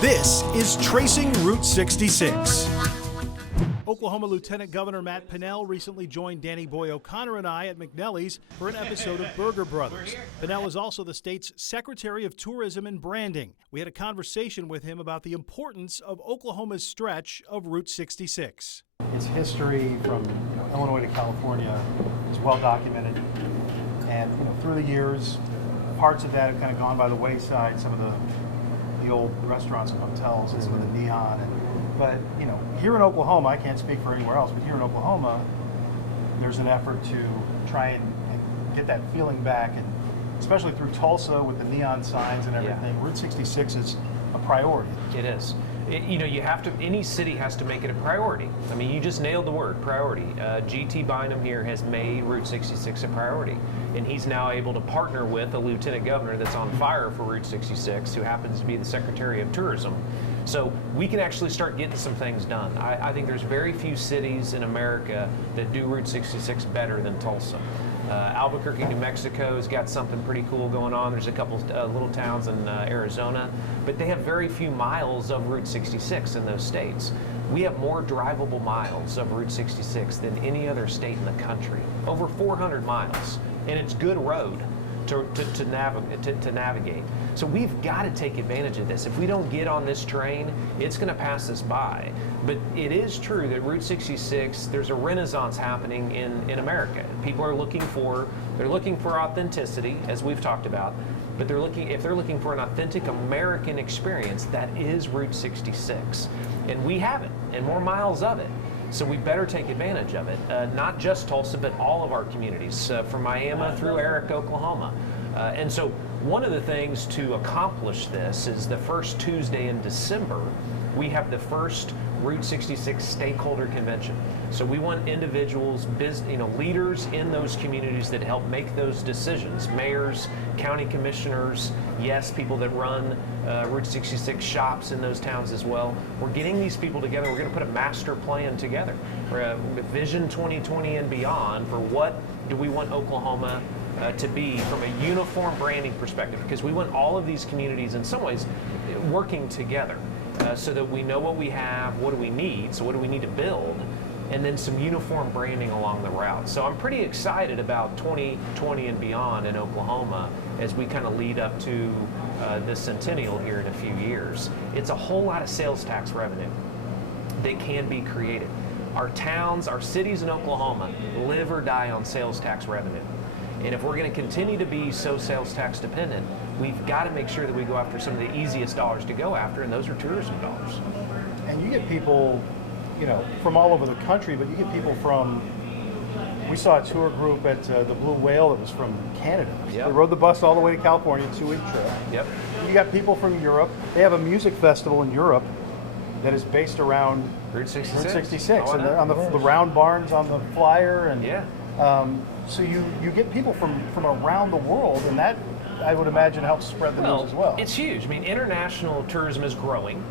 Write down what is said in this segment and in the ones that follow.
This is Tracing Route 66. Oklahoma Lieutenant Governor Matt Pinnell recently joined Danny Boy O'Connor and I at McNelly's for an episode of Burger Brothers. Pinnell is also the state's Secretary of Tourism and Branding. We had a conversation with him about the importance of Oklahoma's stretch of Route 66. Its history from Illinois to California is well documented, and through the years, parts of that have kind of gone by the wayside. Some of the old restaurants and hotels and some of the neon. But here in Oklahoma, I can't speak for anywhere else, but here in Oklahoma, there's an effort to try and get that feeling back, and especially through Tulsa with the neon signs and everything. Yeah. Route 66 is a priority. It is. You have to. Any city has to make it a priority. I mean, you just nailed the word, priority. G.T. Bynum here has made Route 66 a priority, and he's now able to partner with a lieutenant governor that's on fire for Route 66, who happens to be the Secretary of Tourism. So we can actually start getting some things done. I think there's very few cities in America that do Route 66 better than Tulsa. Albuquerque, New Mexico has got something pretty cool going on. There's a couple little towns in Arizona, but they have very few miles of Route 66 in those states. We have more drivable miles of Route 66 than any other state in the country, over 400 miles, and it's good road to navigate. So we've got to take advantage of this. If we don't get on this train, it's going to pass us by. But it is true that Route 66, there's a renaissance happening in America. People are looking for authenticity, as we've talked about, but if they're looking for an authentic American experience, that is Route 66. And we have it, and more miles of it. So we better take advantage of it. Not just Tulsa, but all of our communities, from Miami through Eric, Oklahoma. And so one of the things to accomplish this is the first Tuesday in December, we have the first Route 66 stakeholder convention. So we want individuals, leaders in those communities that help make those decisions, mayors, county commissioners, yes, people that run Route 66 shops in those towns as well. We're getting these people together. We're going to put a master plan together, with Vision 2020 and beyond, for what do we want Oklahoma to be from a uniform branding perspective, because we want all of these communities in some ways working together. So that we know what we have, what do we need, so what do we need to build, and then some uniform branding along the route. So I'm pretty excited about 2020 and beyond in Oklahoma as we kind of lead up to the centennial here in a few years. It's a whole lot of sales tax revenue that can be created. Our towns, our cities in Oklahoma live or die on sales tax revenue. And if we're going to continue to be so sales tax dependent, we've got to make sure that we go after some of the easiest dollars to go after, and those are tourism dollars. And you get people, from all over the country, but you get people we saw a tour group at the Blue Whale that was from Canada. Yep. They rode the bus all the way to California, a 2-week trip. Yep. You got people from Europe. They have a music festival in Europe that is based around Route 66. Route 66, Oh, and on the round barns on the flyer, and yeah. So you get people from around the world, and that, I would imagine, helps spread the news as well. It's huge. I mean, international tourism is growing.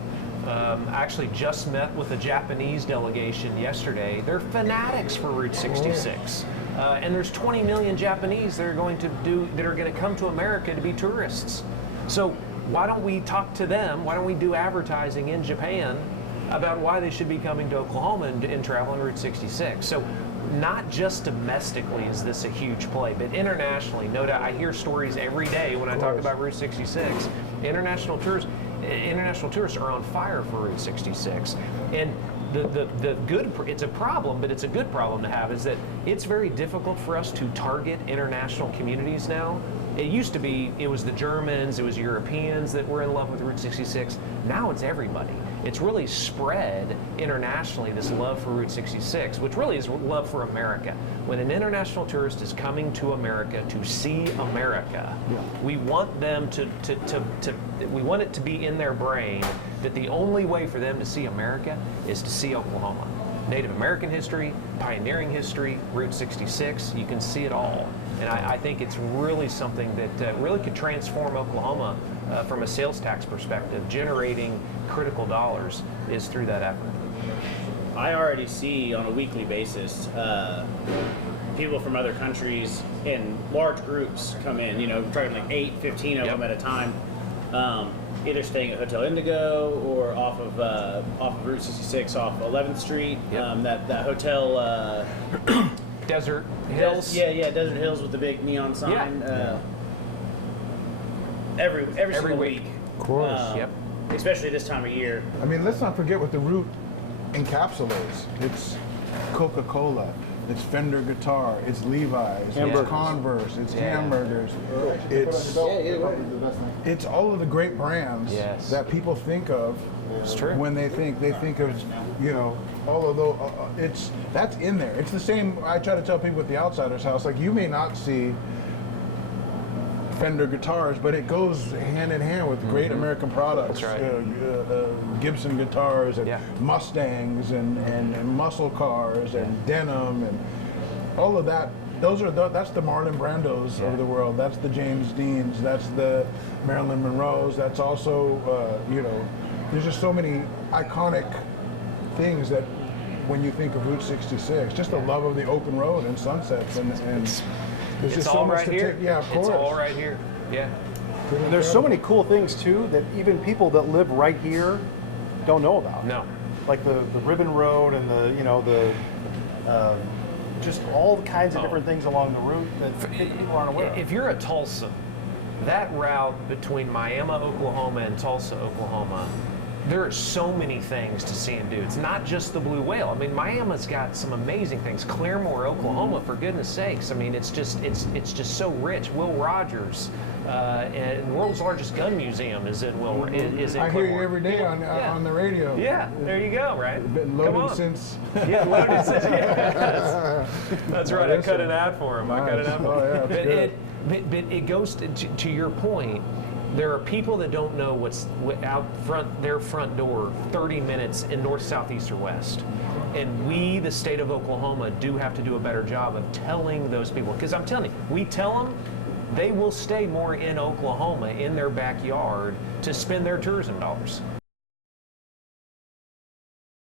I actually just met with a Japanese delegation yesterday. They're fanatics for Route 66. And there's 20 million Japanese that are going to come to America to be tourists. So why don't we talk to them? Why don't we do advertising in Japan about why they should be coming to Oklahoma and traveling Route 66? So not just domestically is this a huge play, but internationally, no doubt. I hear stories every day when I talk about Route 66. International tourists are on fire for Route 66. And it's a problem, but it's a good problem to have, is that it's very difficult for us to target international communities now. It used to be, it was the Germans, it was Europeans that were in love with Route 66. Now it's everybody. It's really spread internationally, this love for Route 66, which really is love for America. When an international tourist is coming to America to see America, we want them we want it to be in their brain that the only way for them to see America is to see Oklahoma. Native American history, pioneering history, Route 66, you can see it all. And I think it's really something that really could transform Oklahoma from a sales tax perspective. Generating critical dollars is through that effort. I already see on a weekly basis people from other countries in large groups come in, talking like 8, 15 of them at a time. either staying at Hotel Indigo or off of Route 66 off 11th Street. Yep. That hotel. Desert Hills. Yeah, Desert Hills with the big neon sign. Every single week. Of course. Yep. Especially this time of year. I mean, let's not forget what the route encapsulates. It's Coca-Cola, it's Fender guitar, it's Levi's, it's Converse, it's hamburgers, it's all of the great brands that people think of. It's true. When they think of, you know, all of those, that's in there. It's the same. I try to tell people at the Outsider's House, like, you may not see Fender guitars, but it goes hand in hand with great American products. That's right. Gibson guitars and Mustangs and muscle cars and denim and all of that. That's the Marlon Brandos of the world. That's the James Deans. That's the Marilyn Monroes. That's also you know, there's just so many iconic things that when you think of Route 66, just the love of the open road and sunsets and there's It's just so all much right to here. take. Yeah, of course. It's all right here. Yeah. And there's so many cool things too that even people that live right here don't know about. No. Like the Ribbon Road and just all kinds of different things along the route that people aren't aware of. If you're a Tulsan, that route between Miami, Oklahoma and Tulsa, Oklahoma, there are so many things to see and do. It's not just the Blue Whale. I mean, Miami's got some amazing things. Claremore, Oklahoma, for goodness sakes. I mean, it's just so rich. Will Rogers, and the world's largest gun museum is in is in I Claremore. hear you every day on the radio. Yeah, there you go, right? Been Come loaded on. since. Yeah, loaded since. Yes. That's right. I cut an ad for him. I cut an ad for him. Oh, yeah, that's good. But it goes to your point. There are people that don't know what's out front their front door 30 minutes in north, south, east, or west. And we, the state of Oklahoma, do have to do a better job of telling those people. Because I'm telling you, we tell them, they will stay more in Oklahoma, in their backyard, to spend their tourism dollars.